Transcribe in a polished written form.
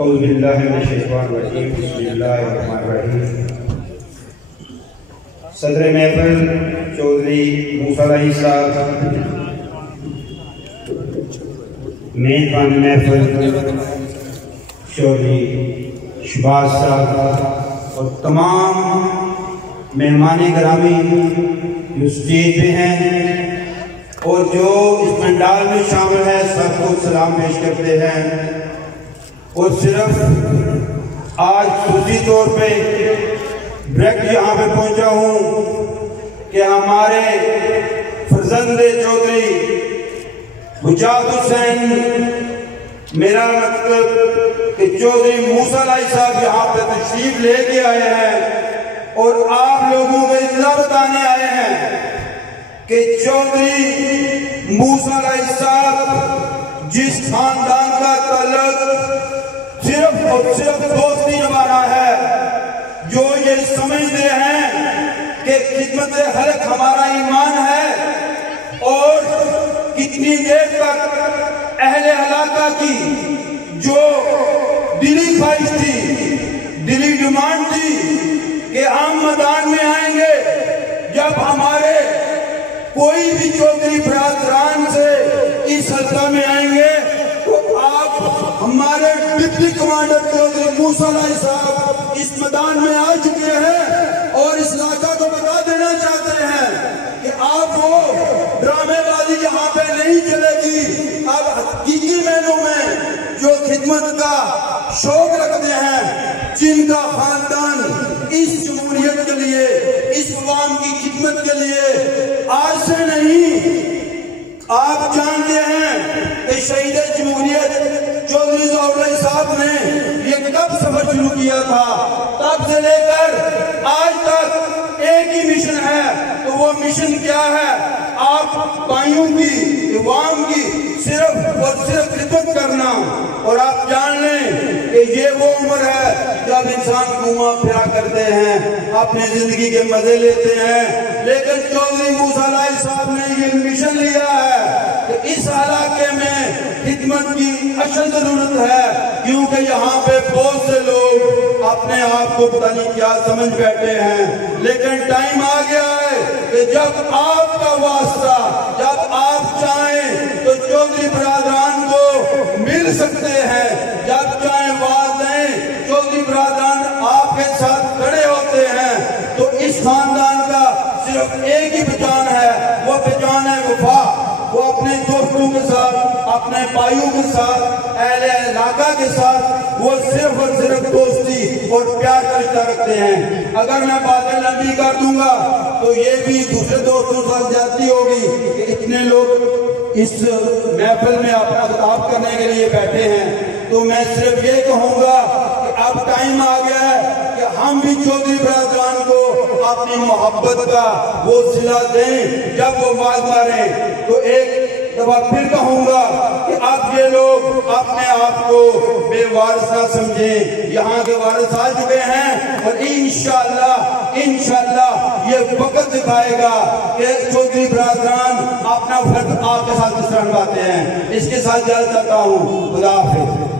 اعوذ باللہ من الشیطان الرجیم بسم اللہ الرحمن الرحیم۔ صدر محفل چودھری موسیٰ علیہ صاحب، میزبان محفل چودھری شہباز صاحب اور تمام مہمان گرامی جو اسٹیج پہ ہیں اور جو اس پنڈال میں شامل ہیں، سب کو سلام پیش کرتے ہیں۔ اور صرف آج خصوصی طور پہ ڈائریکٹ یہاں پہ پہنچا ہوں کہ ہمارے فرزند چودھری حجات حسین، میرا مطلب کہ چودھری موسیٰ علیہ صاحب یہاں پہ تشریف لے کے آئے ہیں اور آپ لوگوں کو اطلاع بتانے آئے ہیں کہ چودھری موسیٰ علیہ صاحب جس خاندان کا تعلق صرف اور صرف دوستی نبھانا ہے، جو یہ سمجھتے ہیں کہ خدمت خلق ہمارا ایمان ہے، اور کتنی دیر تک اہل علاقہ کی جو دلی خواہش تھی، دلی ڈیمانڈ تھی کہ ہم میدان میں آئیں گے جب ہمارے کوئی بھی چودھری برادران سے اس حلقہ میں آئیں گے، تو آپ ہمارے ڈپٹی کمانڈر چودھری موسیٰ علیہ صاحب اس میدان میں آ چکے ہیں اور اس علاقہ کو بتا دینا چاہتے ہیں کہ آپ وہ ڈرامے بازی یہاں پہ نہیں چلے گی۔ اب حقیقی معنوں میں جو خدمت کا شوق رکھتے ہیں، جن کا خاندان اس جمہوریت کے لیے، اس عوام کی خدمت کے لیے آج سے نہیں، آپ جانتے ہیں کہ شہید جمہوریت چودھری ظہور علیہ صاحب نے یہ کب سفر شروع کیا تھا، تب سے لے کر آج تک ایک ہی مشن ہے، تو وہ مشن کیا ہے؟ آپ بھائیوں کی، عوام کی صرف اور صرف خدمت کرنا۔ اور آپ جان لیں کہ یہ وہ عمر ہے جب انسان گھوما پھرا کرتے ہیں، اپنی زندگی کے مزے لیتے ہیں، لیکن چودھری موسیٰ علیہ صاحب نے یہ مشن لیا ہے کہ اس علاقے میں خدمت کی اشد ضرورت ہے، کیونکہ یہاں پہ بہت سے لوگ اپنے آپ کو پتہ نہیں کیا سمجھ بیٹھے ہیں، لیکن ٹائم آ گیا ہے کہ جب آپ کا واسطہ، جب آپ چاہیں تو چودھری برادران کو مل سکتے ہیں، جب چاہیں آواز دیں، چودھری برادران آپ کے ساتھ کھڑے ہوتے ہیں۔ تو اس خاندان کا صرف ایک ہی پہچان ہے، وہ پہچان ہے وفا۔ وہ اپنے دوستوں کے ساتھ، اپنے بھائیوں کے ساتھ، اہل علاقہ کے ساتھ وہ صرف اور صرف دوستی اور پیار کا رشتہ رکھتے ہیں۔ اگر میں باتیں لمبی کر دوں گا تو یہ بھی دوسرے دوستوں سے زیادتی ہوگی کہ اتنے لوگ اس محفل میں اپنا خطاب کرنے کے لیے بیٹھے ہیں، تو میں صرف یہ کہوں گا کہ اب ٹائم آ گیا ہے کہ ہم بھی چودھری برادران کو اپنی محبت کا وہ صلہ دیں۔ جب وہ آواز ماریں تو ایک دفعہ پھر کہوں گا کہ اب یہ لوگ اپنے آپ کو بے وارث نہ سمجھیں، یہاں کے وارث آ چکے ہیں، اور انشاءاللہ یہ وقت دکھائے گا کہ چودھری برادران اپنا فرض آپ کے ساتھ کس طرح نبھاتے ہیں۔ اس کے ساتھ اجازت چاہتا ہوں، خدا حافظ۔